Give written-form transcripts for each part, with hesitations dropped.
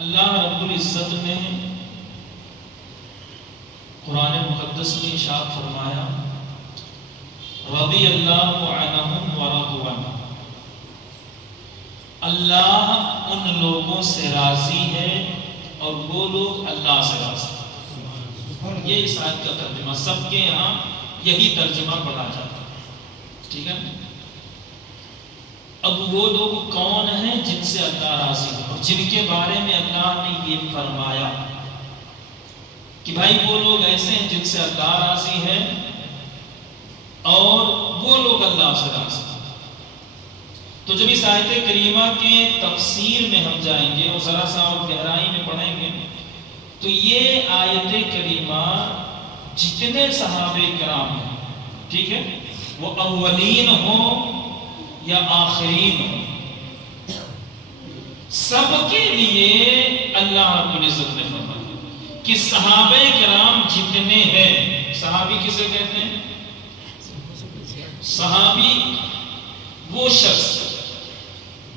اللہ رب العزت نے قرآن مقدس میں ارشاد فرمایا رضی اللہ عنہم ورضوا عنہ، اللہ ان لوگوں سے راضی ہے اور وہ لوگ اللہ سے راضی ہیں۔ یہ اس آیت کا ترجمہ، سب کے یہاں یہی ترجمہ پڑھا جاتا ہے، ٹھیک ہے۔ اب وہ لوگ کون ہیں جن سے اللہ راضی ہے اور جن کے بارے میں اللہ نے یہ فرمایا کہ بھائی وہ لوگ ایسے ہیں جن سے اللہ راضی ہے اور وہ لوگ اللہ سے راضی ہیں۔ تو جب اس آیت کریمہ کے تفسیر میں ہم جائیں گے اور ذرا سا اور گہرائی میں پڑھیں گے تو یہ آیت کریمہ جتنے صحابہ کرام ہیں، ٹھیک ہے، وہ اولین ہوں یا آخرین ہوں، سب کے لیے اللہ رب العزت نے فرمایا کہ صحابہ کرام جتنے ہیں، صحابی کسے کہتے ہیں؟ صحابی وہ شخص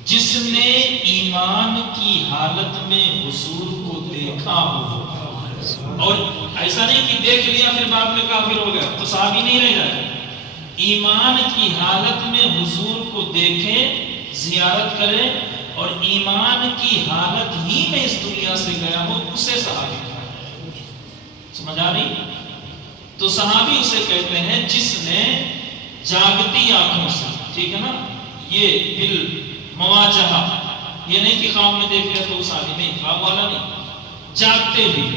جس نے ایمان کی حالت میں حضور کو دیکھا ہو، اور ایسا نہیں کہ دیکھ لیا پھر بعد میں کافر ہو گیا تو صحابی نہیں رہ جائے۔ ایمان کی حالت میں حضور کو دیکھے، زیارت کرے اور ایمان کی حالت ہی میں اس دنیا سے گیا ہو، اسے صحابی کہتے ہیں۔ سمجھ آ رہی؟ تو صحابی اسے کہتے ہیں جس نے جاگتی آنکھوں سے، ٹھیک ہے نا، یہ بالمواجہہ، یہ نہیں کہ خواب میں دیکھ لیا تو وہ صحابی نہیں، خواب والا نہیں، جاگتے بھی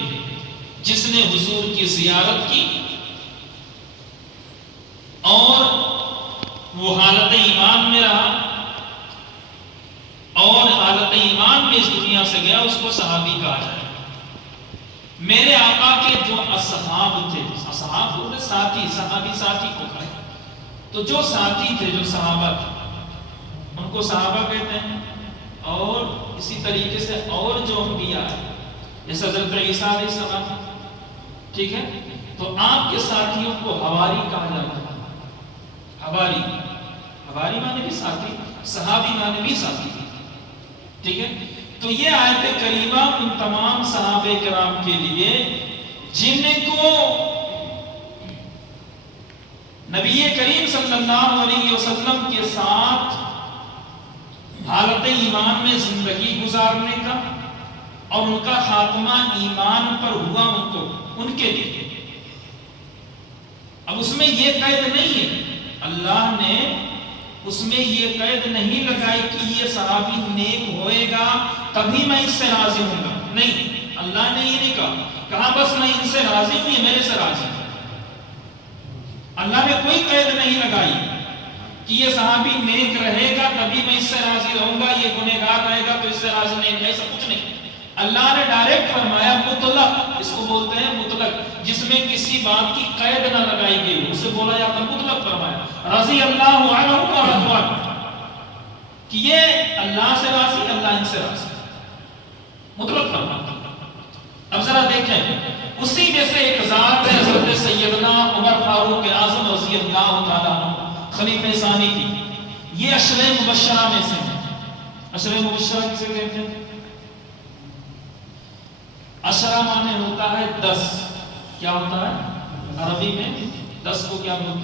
جس نے حضور کی زیارت کی اور وہ حالت ایمان میں رہا اور حالت ایمان میں اس دنیا سے گیا، اس کو صحابی کہا جائے۔ میرے آقا کے جو اصحاب تھے، اصحاب بولتے ساتھی، صحابی ساتھی کو کہے، تو جو ساتھی تھے، جو صحابہ تھے، ان کو صحابہ کہتے ہیں۔ اور اسی طریقے سے اور جو انبیاء ہیں جیسے حضرت عیسیٰ علیہ السلام، ٹھیک ہے، تو آپ کے ساتھیوں کو حواری کہا جاتا ہے۔ حواری، حواری معنی بھی ساتھی، صحابی معنی بھی ساتھی، ٹھیک ہے۔ تو یہ آیت کریمہ ان تمام صحابہ کرام کے لیے جن کو نبی کریم صلی اللہ علیہ وسلم کے ساتھ حالت ایمان میں زندگی گزارنے کا اور ان کا خاتمہ ایمان پر ہوا، ان کے لیے اب اس میں یہ قید نہیں ہے، اللہ نے اس میں یہ قید نہیں لگائی کہ یہ صحابی نیک ہوئے گا تبھی میں اس سے راضی ہوں گا، نہیں، اللہ نے یہ نہیں کہا بس میں ان سے راضی ہوں، یہ میرے سے راضی ہوں۔ اللہ نے کوئی قید نہیں لگائی کہ یہ صحابی نیک رہے گا تبھی میں اس سے راضی رہوں گا، یہ گنہگار رہے گا تو اس سے راضی نہیں، ایسا کچھ نہیں۔ اللہ نے ڈائریکٹ فرمایا مطلق، اس کو بولتے ہیں مطلق، جس میں کسی بات کی قید نہ لگائی گئی، اسے بولا جاتا مطلق فرمایا رضی اللہ عنہ ورضوا عنہ، کہ یہ اللہ سے راضی، اللہ ان سے راضی، مطلق فرمایا۔ اب ذرا دیکھیں، اسی میں سے ایک ذات ہے حضرت سیدنا عمر فاروق اعظم رضی اللہ تعالیٰ عنہ، خلیفہ ثانی کی، یہ عشرہ مبشرہ میں سے ہیں۔ عشرہ مبشرہ کسے کہتے ہیں؟ عشرہ معنی ہوتا ہے 10، کیا ہوتا ہے عربی میں 10 کو کیا بولتے ہیں؟